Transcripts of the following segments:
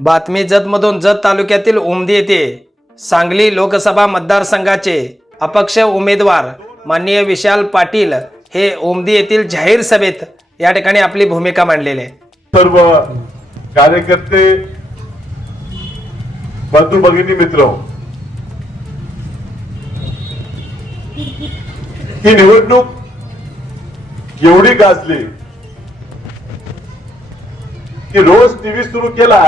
बातमी जतमधून जत तालुक्यातील उमदी येथे सांगली लोकसभा मतदारसंघाचे अपक्ष उमेदवार माननीय विशाल पाटील हे उमदी येथील जाहीर सभेत या ठिकाणी आपली भूमिका मांडलेली. आहे सर्व कार्यकर्ते बंधू भगिनी मित्र ही निवडणूक एवढी गाजली की रोज टीव्ही सुरू केला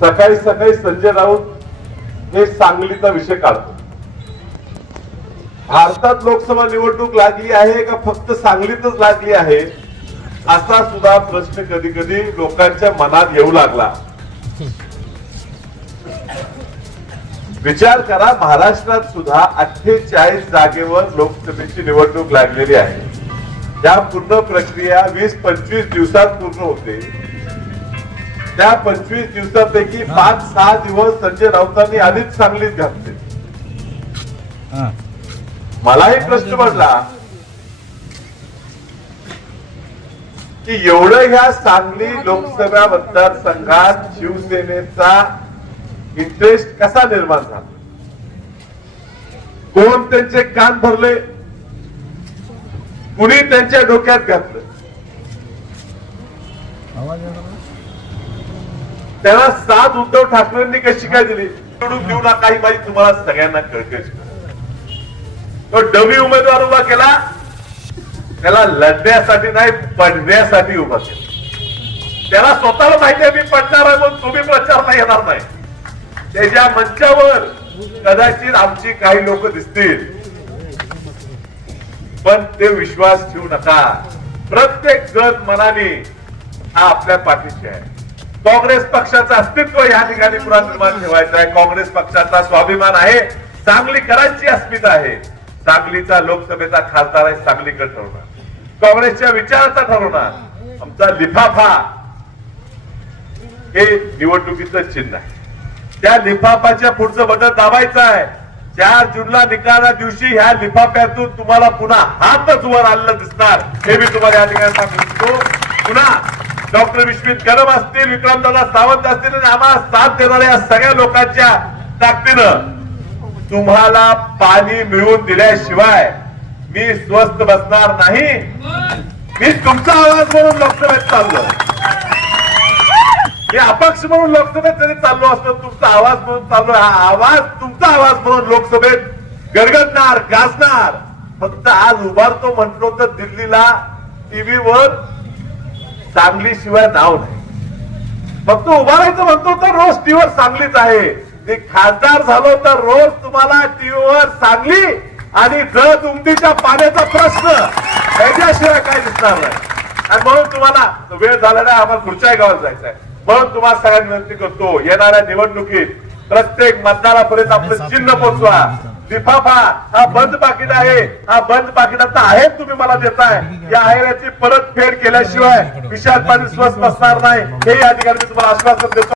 सकाळी सकाळी संजय राऊत हे सांगलीचा विषय काढतो. भारतात लोकसभा निवडणूक लागली आहे का फक्त सांगलीतच लागली आहे? असा सुद्धा प्रश्न कधी कधी लोकांच्या मनात येऊ लागला. विचार करा महाराष्ट्रात सुद्धा अठ्ठेचाळीस जागेवर लोकसभेची निवडणूक लागलेली आहे. त्या पूर्ण प्रक्रिया वीस पंचवीस दिवसात पूर्ण होते. त्या पंचवीस दिवसापैकी पाच सहा दिवस संजय राऊतांनी आधीच सांगलीत घातले. मलाही प्रश्न पडला की एवढं ह्या सांगली लोकसभा मतदारसंघात शिवसेनेचा इंटरेस्ट कसा निर्माण झाला? कोण त्यांचे कान भरले? कुणी त्यांच्या डोक्यात घातलं? त्याला साथ उद्धव ठाकरेंनी कशी काय दिली? निवडून देऊ नका ही माझी तुम्हाला सगळ्यांना कळकळीची तो डमी उमेदवार उभा केला. त्याला लढण्यासाठी नाही पडण्यासाठी उभा केला. त्याला स्वतःला माहिती आहे मी पडणार आहे म्हणून तुम्ही प्रचार नाही येणार नाही. त्याच्या मंचावर कदाचित आमची काही लोक दिसतील. पण ते विश्वास ठेवू नका. प्रत्येक जण मनाने हा आपल्या पाठीशी आहे. काँग्रेस पक्षाचं अस्तित्व या ठिकाणी पुन्हा निर्माण ठेवायचं आहे. काँग्रेस पक्षाचा स्वाभिमान आहे. सांगलीकरांची अस्मिता आहे. सांगलीचा लोकसभेचा खासदार आहे सांगलीकर ठरवणार. काँग्रेसच्या विचाराचा ठरवणार. आमचा लिफाफा हे निवडणुकीचं चिन्ह आहे. त्या लिफाफाच्या पुढचं बटन दाबायचं आहे. चार जूनला निकाला दिवशी ह्या लिफाफ्यातून तुम्हाला पुन्हा हातच वर आलेलं दिसणार. हे मी तुम्हाला या ठिकाणी सांगू इच्छितो. पुन्हा डॉक्टर विश्वित कदम असतील विक्रमदादा सावंत असतील आणि आम्हाला साथ देणाऱ्या सगळ्या लोकांच्या ताकदीनं तुम्हाला पाणी मिळवून दिल्याशिवाय मी स्वस्त बसणार नाही. मी तुमचा आवाज म्हणून लोकसभेत चाललो. मी अपक्ष म्हणून लोकसभेत जरी चाललो असतो तुमचा आवाज म्हणून चाललो हा आवाज तुमचा आवाज म्हणून लोकसभेत गरगडणार गाजणार. फक्त आज उभारतो म्हटलो तर दिल्लीला टीव्हीवर सांगली शिवाय नाव नाही. फक्त उभारायचं म्हणतो तर रोज टीव्हीवर सांगलीच आहे. मी खासदार झालो तर रोज तुम्हाला टीव्हीवर सांगली आणि जत उमदीच्या पाण्याचा प्रश्न. त्याच्याशिवाय काय दिसणार नाही. आणि म्हणून तुम्हाला वेळ झाला नाही आम्हाला पुढच्याही गावात जायचं आहे म्हणून तुम्हाला सगळ्यांनी विनंती करतो येणाऱ्या निवडणुकीत प्रत्येक मतदारापर्यंत आपलं चिन्ह पोचवा. लिफाफा हा बंद पाकिट आहे. हा बंद पाकिटाचा आहे तुम्ही मला देताय. या आहेराची परतफेड केल्याशिवाय विशाल पाटील स्वस्त बसणार नाही. हे या ठिकाणी मी तुम्हाला आश्वासन देतो.